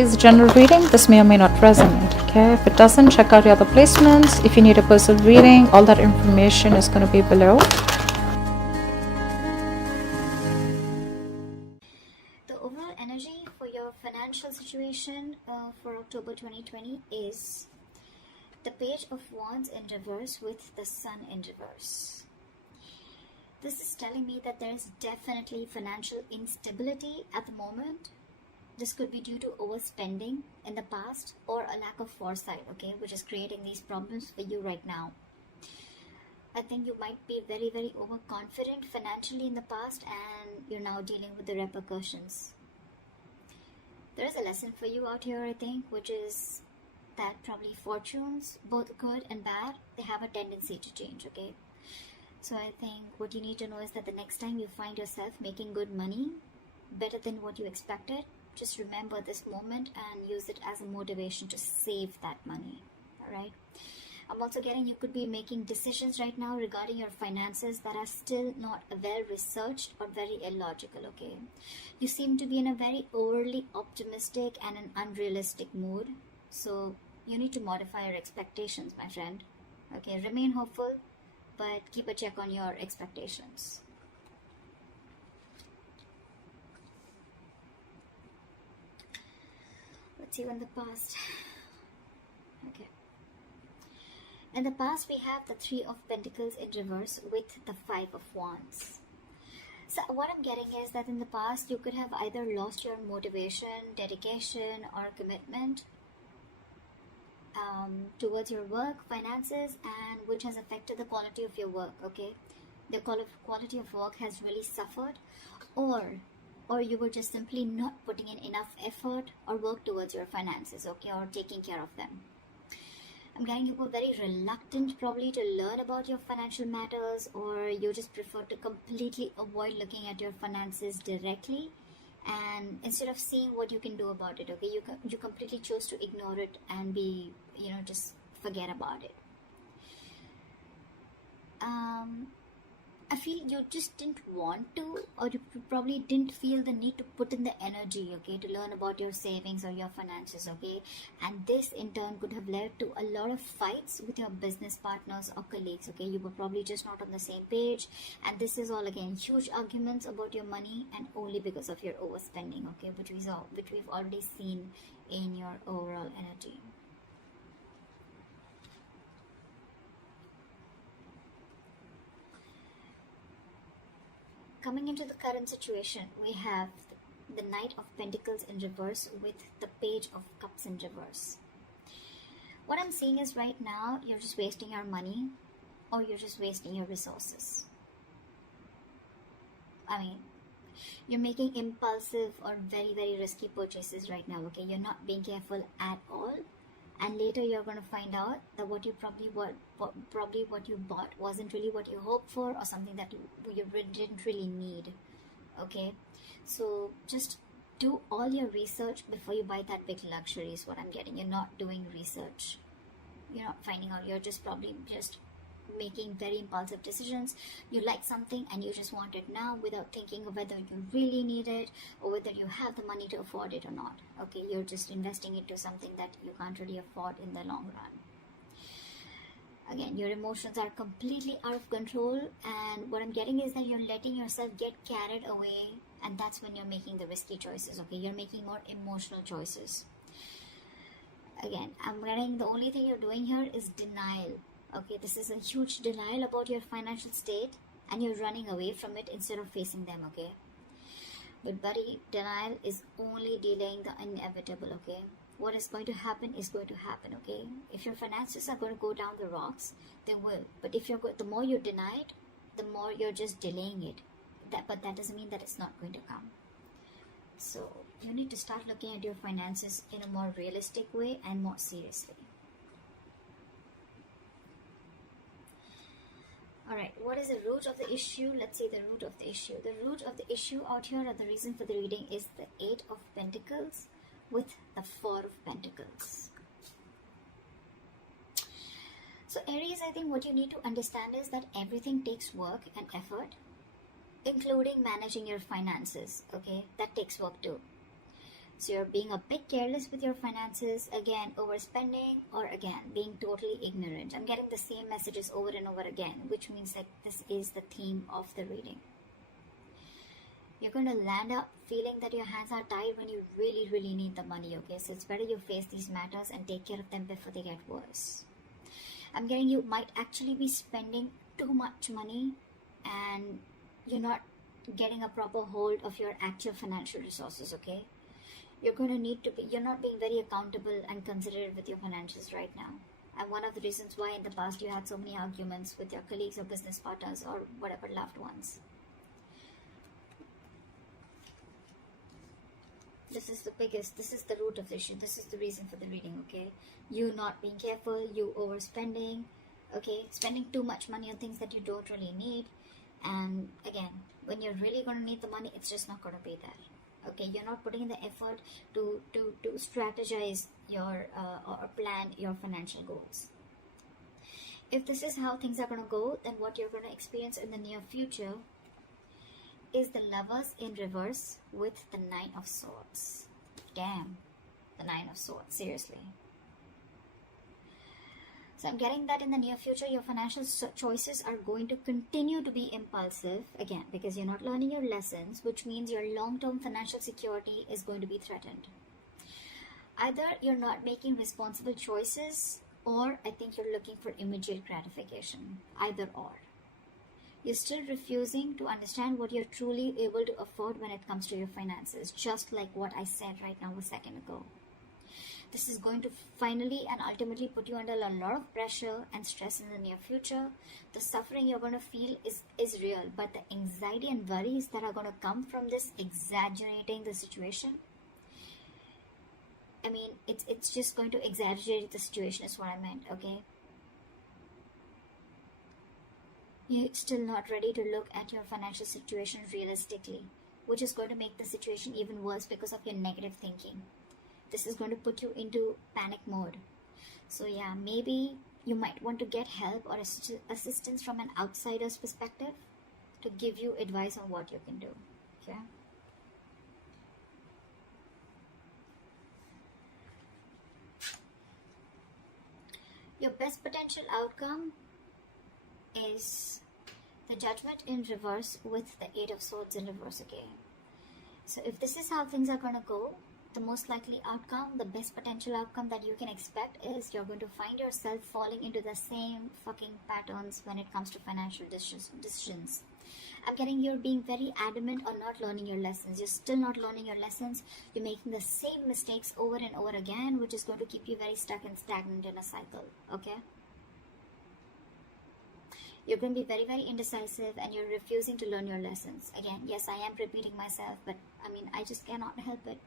is a general reading. This may or may not resonate. Okay, if it doesn't, check out your other placements. If you need a personal reading, all that information is going to be below. The overall energy for your financial situation for October 2020 is the Page of Wands in reverse with the Sun in reverse. This is telling me that there is definitely financial instability at the moment. This could be due to overspending in the past or a lack of foresight, okay, which is creating these problems for you right now. I think you might be very, very overconfident financially in the past and you're now dealing with the repercussions. There is a lesson for you out here, I think, which is that probably fortunes, both good and bad, they have a tendency to change, okay? So I think what you need to know is that the next time you find yourself making good money, better than what you expected, just remember this moment and use it as a motivation to save that money, all right? I'm also getting you could be making decisions right now regarding your finances that are still not well researched or very illogical, okay? You seem to be in a very overly optimistic and an unrealistic mood, so you need to modify your expectations, my friend, okay? Remain hopeful, but keep a check on your expectations. Let's see in the past. Okay. In the past, we have the Three of Pentacles in reverse with the Five of Wands. So what I'm getting is that in the past, you could have either lost your motivation, dedication, or commitment towards your work, finances, and which has affected the quality of your work, okay? The quality of work has really suffered, or you were just simply not putting in enough effort or work towards your finances, okay, or taking care of them. I'm getting you were very reluctant probably to learn about your financial matters, or you just prefer to completely avoid looking at your finances directly, and instead of seeing what you can do about it, okay, you completely chose to ignore it and be, just forget about it. I feel you just didn't want to, or you probably didn't feel the need to put in the energy, okay, to learn about your savings or your finances, okay? And this in turn could have led to a lot of fights with your business partners or colleagues, okay? You were probably just not on the same page, and this is all again huge arguments about your money, and only because of your overspending, okay, which we've already seen in your overall energy. Coming into the current situation, we have the Knight of Pentacles in reverse with the Page of Cups in reverse. What I'm seeing is right now, you're just wasting your money or you're just wasting your resources. I mean, you're making impulsive or very, very risky purchases right now, okay? You're not being careful at all. And later you're going to find out that what you what you bought wasn't really what you hoped for, or something that you didn't really need, okay? So just do all your research before you buy that big luxury is what I'm getting. You're not doing research. You're not finding out. You're just probably just making very impulsive decisions. You like something and you just want it now without thinking of whether you really need it or whether you have the money to afford it or not, okay? You're just investing into something that you can't really afford in the long run. Again, your emotions are completely out of control, and what I'm getting is that you're letting yourself get carried away, and that's when you're making the risky choices, okay? You're making more emotional choices. Again, I'm getting the only thing you're doing here is denial. Okay, this is a huge denial about your financial state, and you're running away from it instead of facing them, okay? But buddy, denial is only delaying the inevitable, okay? What is going to happen is going to happen, okay? If your finances are going to go down the rocks, they will. But if the more you deny it, the more you're just delaying it. But that doesn't mean that it's not going to come. So you need to start looking at your finances in a more realistic way and more seriously. Alright, what is the root of the issue? Let's see the root of the issue. The root of the issue out here, or the reason for the reading, is the Eight of Pentacles with the Four of Pentacles. So Aries, I think what you need to understand is that everything takes work and effort, including managing your finances, okay? That takes work too. So you're being a bit careless with your finances, again overspending, or again being totally ignorant. I'm getting the same messages over and over again, which means that this is the theme of the reading. You're going to land up feeling that your hands are tied when you really need the money, okay? So it's better you face these matters and take care of them before they get worse. I'm getting you might actually be spending too much money and you're not getting a proper hold of your actual financial resources, okay? You're going to need to be, you're not being very accountable and considerate with your finances right now. And one of the reasons why in the past you had so many arguments with your colleagues or business partners or whatever loved ones. This is the root of the issue. This is the reason for the reading, okay? You not being careful, you overspending, okay? Spending too much money on things that you don't really need. And again, when you're really going to need the money, it's just not going to be there, okay? You're not putting in the effort to strategize your or plan your financial goals. If this is how things are going to go, then what you're going to experience in the near future is the Lovers in reverse with the Nine of Swords. Damn, the Nine of Swords, seriously. So I'm getting that in the near future, your financial choices are going to continue to be impulsive, again, because you're not learning your lessons, which means your long-term financial security is going to be threatened. Either you're not making responsible choices, or I think you're looking for immediate gratification, either or. You're still refusing to understand what you're truly able to afford when it comes to your finances, just like what I said right now a second ago. This is going to finally and ultimately put you under a lot of pressure and stress in the near future. The suffering you're going to feel is real, but the anxiety and worries that are going to come from this exaggerating the situation, I mean, it's just going to exaggerate the situation is what I meant, okay? You're still not ready to look at your financial situation realistically, which is going to make the situation even worse because of your negative thinking. This is going to put you into panic mode. So yeah, maybe you might want to get help or assistance from an outsider's perspective to give you advice on what you can do, okay? Your best potential outcome is the Judgment in reverse with the Eight of Swords in reverse again. So if this is how things are going to go, the most likely outcome, the best potential outcome that you can expect is you're going to find yourself falling into the same fucking patterns when it comes to financial decisions. I'm getting you're being very adamant on not learning your lessons. You're still not learning your lessons. You're making the same mistakes over and over again, which is going to keep you very stuck and stagnant in a cycle, okay? You're going to be very indecisive and you're refusing to learn your lessons. Again, yes, I am repeating myself, but I mean, I just cannot help it.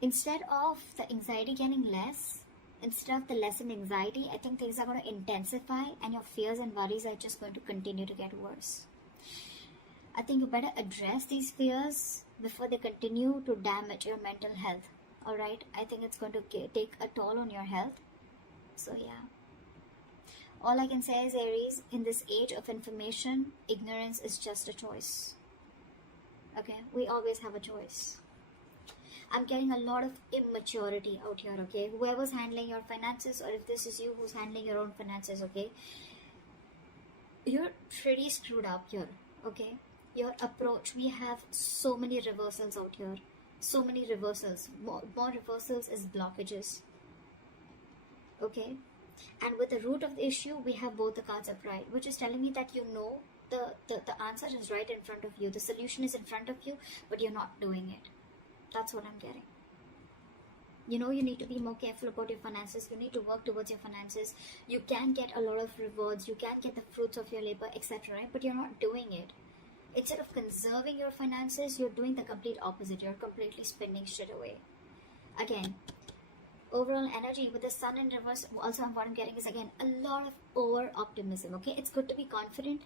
Instead of the anxiety getting less, instead of the lessened anxiety, I think things are going to intensify and your fears and worries are just going to continue to get worse. I think you better address these fears before they continue to damage your mental health. Alright, I think it's going to take a toll on your health. So yeah. All I can say is, Aries, in this age of information, ignorance is just a choice. Okay, we always have a choice. I'm getting a lot of immaturity out here, okay? Whoever's handling your finances, or if this is you who's handling your own finances, okay? You're pretty screwed up here, okay? Your approach, we have so many reversals out here. So many reversals. More reversals is blockages. Okay? And with the root of the issue, we have both the cards upright, which is telling me that you know the answer is right in front of you. The solution is in front of you, but you're not doing it. That's what I'm getting. You know you need to be more careful about your finances. You need to work towards your finances. You can get a lot of rewards. You can get the fruits of your labor, etc. Right? But you're not doing it. Instead of conserving your finances, you're doing the complete opposite. You're completely spending shit away. Again, overall energy with the sun in reverse, also what I'm getting is again a lot of over optimism. Okay, it's good to be confident,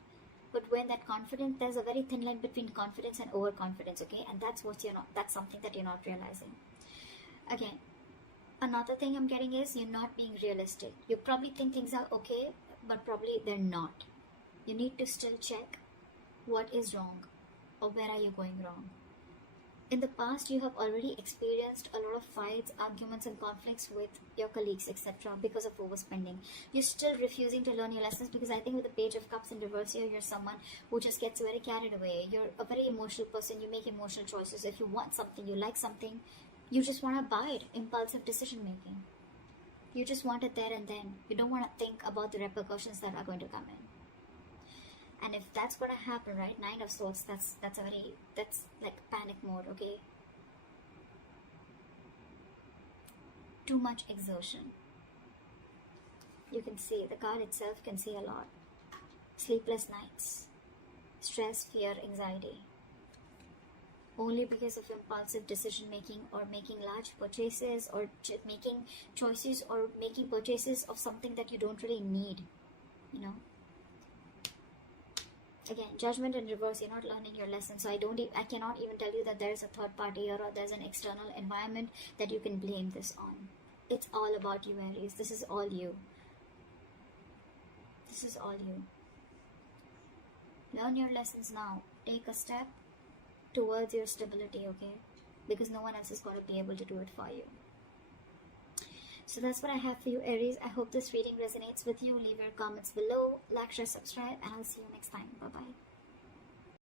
but when that confidence, there's a very thin line between confidence and overconfidence. Okay, and that's what you're not, that's something that you're not realizing. Again, another thing I'm getting is you're not being realistic. You probably think things are okay, but probably they're not. You need to still check what is wrong or where are you going wrong. in the past you have already experienced a lot of fights, arguments and conflicts with your colleagues, etc. because of overspending. You're still refusing to learn your lessons because I think with the Page of Cups in reverse here, you're someone who just gets very carried away. You're a very emotional person. You make emotional choices. If you want something, you like something, you just want to buy it. Impulsive decision making. You just want it there and then. You don't want to think about the repercussions that are going to come in. And if that's going to happen, right, Nine of Swords, that's like panic mode, okay? Too much exertion. You can see, the card itself can see a lot. Sleepless nights. Stress, fear, anxiety. Only because of impulsive decision making or making large purchases or making choices or making purchases of something that you don't really need, you know? Again, Judgment in reverse, you're not learning your lesson. So I cannot even tell you that there's a third party or there's an external environment that you can blame this on. It's all about you, Aries. This is all you. This is all you. Learn your lessons now. Take a step towards your stability, okay? Because no one else is going to be able to do it for you. So that's what I have for you, Aries. I hope this reading resonates with you. Leave your comments below, like, share, subscribe, and I'll see you next time. Bye-bye.